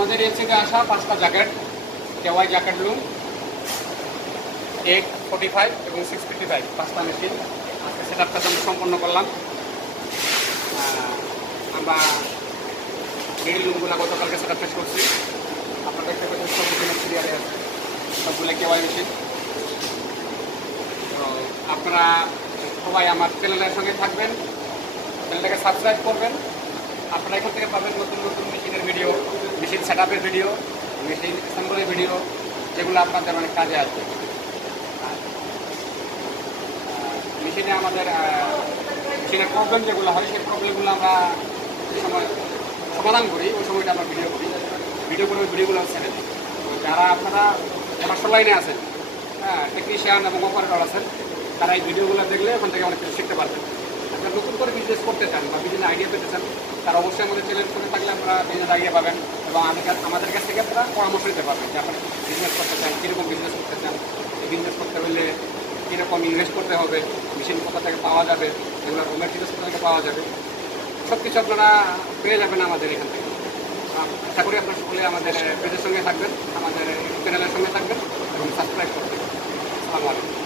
আমাদের এর থেকে আসা 5টা জ্যাকেট, কেওয়াই জ্যাকেট লুম 845 এবং 655 5টা মেশিন আজকে সেট আপটা আমরা সম্পন্ন করলাম। আমরা মিডিল লুমগুলো গতকালকে সেট আপ শেষ করছি। আপনারা দেখতে পাচ্ছেন সব মেশিনের সিরিয়ালে আছে, সবগুলো কেওয়াই মেশিন। তো আপনারা সবাই আমার চ্যানেলের সঙ্গে থাকবেন, চ্যানেলটাকে সাবস্ক্রাইব করবেন। আপনারা এখান থেকে পাবেন নতুন নতুন মেশিনের ভিডিও, মেশিন সেট আপের ভিডিও, মেশিন অ্যাসেম্বলের ভিডিও, যেগুলো আপনাদের অনেক কাজে আসবে। মেশিনে আমাদের মেশিনের প্রবলেম যেগুলো হয় সেই প্রবলেমগুলো আমরা যে সময় সমাধান করি ওই সময়টা আমরা ভিডিও করি, ভিডিও করে ওই ভিডিওগুলো ছেড়ে দিই। তো যারা আপনারা কমার্শিয়াল লাইনে আছেন, টেকনিশিয়ান এবং অপারেটর আছেন, তারা এই ভিডিওগুলো দেখলে ওখান থেকে অনেক কিছু শিখতে পারবেন। আপনারা নতুন করে বিজনেস করতে চান বা বিজনেস আইডিয়া পেতে চান, তারা অবশ্যই আমাদের চ্যানেলের সঙ্গে থাকলে আপনারা বিজনেস আইডিয়া পাবেন এবং আমাদের কাছ থেকে আপনারা পরামর্শ নিতে পারবেন যে আপনারা বিজনেস করতে চান, কীরকম বিজনেস করতে চান, এই বিজনেস করতে হলে কীরকম ইনভেস্ট করতে হবে, মেশিন কোথা থেকে পাওয়া যাবে, এগুলো র ম্যাটেরিয়ালস কোথা থেকে পাওয়া যাবে, সব কিছু আপনারা পেয়ে যাবেন আমাদের এখান থেকে। আশা করি আপনারা সকলে আমাদের পেজের সঙ্গে থাকবেন, আমাদের চ্যানেলের সঙ্গে থাকবেন এবং সাবস্ক্রাইব করবেন। আসসালামু আলাইকুম।